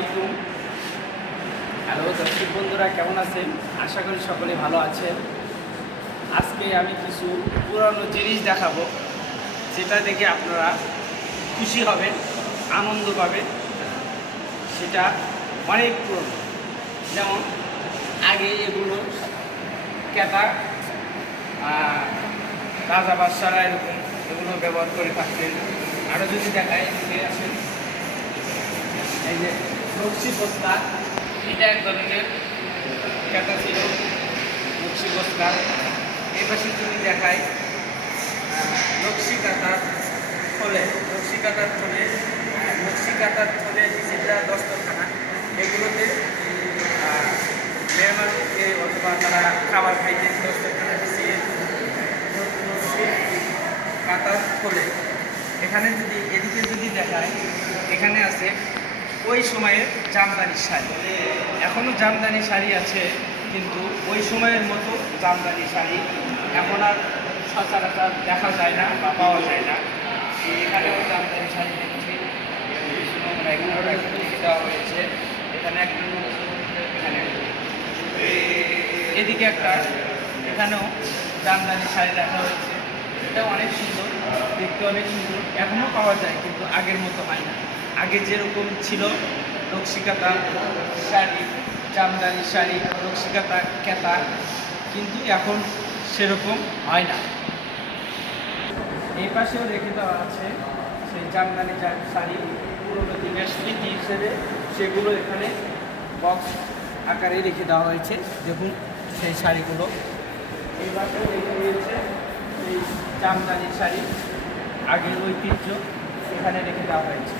আলাইকুম। হ্যালো দর্শক বন্ধুরা, কেমন আছেন? আশা করি সকলে ভালো আছেন। আজকে আমি কিছু পুরানো জিনিস দেখাবো, যেটা দেখে আপনারা খুশি হবেন, আনন্দ পাবেন। সেটা অনেক পুরনো। যেমন আগে এগুলো ক্যাটা রাজা বাদশারা এরকম এগুলো ব্যবহার করে থাকতেন। আরও যদি দেখায় আসেন। এই যে নকশি বস্তা এটা এক ধরনের ক্যাটা ছিল নকশি বস্তা এই পাশে যদি দেখাই নকশি কাটার থলে নকশি থলে আহ, নকশি কাটার থলে যেটা দস্তরখানা এগুলোতে আহ, মেহমানকে অথবা তারা খাবার খাইতে দস্তরখানা বিছিয়ে নকশি কাটার থলে। এখানে যদি এদিকে যদি দেখায় এখানে আছে ওই সময়ের জামদানি শাড়ি। এখনও জামদানি শাড়ি আছে, কিন্তু ওই সময়ের মতো জামদানি শাড়ি এখন আর সচরাচর দেখা যায় না বা পাওয়া যায় না। এখানেও জামদানি শাড়ি দেখছি। হয়েছে। এখানে এখানে এদিকে একটা, এখানেও জামদানি শাড়ি রাখা হয়েছে। এটা অনেক সুন্দর, দেখতে অনেক সুন্দর। এখনও পাওয়া যায়, কিন্তু আগের মতো হয় না। আগে যেরকম ছিল নকশিকাতা শাড়ি, জামদানি শাড়ি নকশিকাতা কেতা, কিন্তু এখন সেরকম হয় না। এই পাশেও রেখে দেওয়া আছে সেই জামদানি শাড়ি পুরোনো দিনের স্মৃতি হিসেবে, সেগুলো এখানে বক্স আকারে রেখে দেওয়া হয়েছে। দেখুন সেই শাড়িগুলো। এই পাশেও রেখে দিয়েছে এই জামদানি শাড়ি, আগের ঐতিহ্য এখানে রেখে দেওয়া হয়েছে।